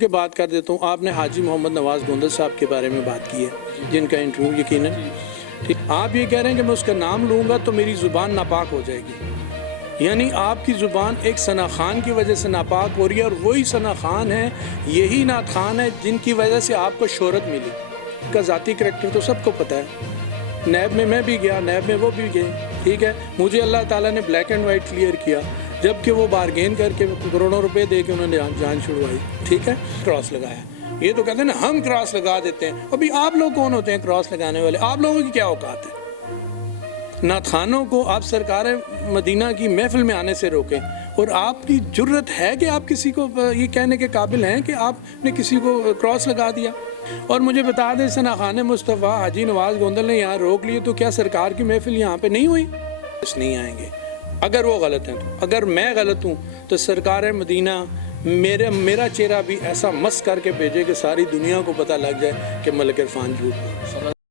کہ بات کر دیتا ہوں. آپ نے حاجی محمد نواز گوندل صاحب کے بارے میں بات کی ہے جن کا انٹرویو یقیناً آپ یہ کہہ رہے ہیں کہ میں اس کا نام لوں گا تو میری زبان ناپاک ہو جائے گی. یعنی آپ کی زبان ایک ثنا خان کی وجہ سے ناپاک ہو رہی ہے، اور وہی ثنا خان ہے، یہی نعت خان ہے جن کی وجہ سے آپ کو شہرت ملی. اس کا ذاتی کریکٹر تو سب کو پتہ ہے. نیب میں بھی گیا، نیب میں وہ بھی گئے، ٹھیک ہے. مجھے اللہ تعالیٰ نے بلیک اینڈ وائٹ کلیئر کیا، جبکہ وہ بارگین کر کے کروڑوں روپے دے کے انہوں نے جان چھڑوائی، ٹھیک ہے. کراس لگایا. یہ تو کہتے ہیں نا ہم کراس لگا دیتے ہیں. ابھی آپ لوگ کون ہوتے ہیں کراس لگانے والے؟ آپ لوگوں کی کیا اوقات ہے؟ نعت خانوں کو آپ سرکار مدینہ کی محفل میں آنے سے روکیں، اور آپ کی جرت ہے کہ آپ کسی کو یہ کہنے کے قابل ہیں کہ آپ نے کسی کو کراس لگا دیا؟ اور مجھے بتا دیں ثنا خان مصطفیٰ حاجی نواز گوندل نے یہاں روک لیے تو کیا سرکار کی محفل یہاں پہ نہیں ہوئی؟ نہیں آئیں گے اگر وہ غلط ہیں. تو اگر میں غلط ہوں تو سرکار مدینہ میرا چہرہ بھی ایسا مس کر کے بھیجے کہ ساری دنیا کو پتہ لگ جائے کہ ملک عرفان جھوٹ.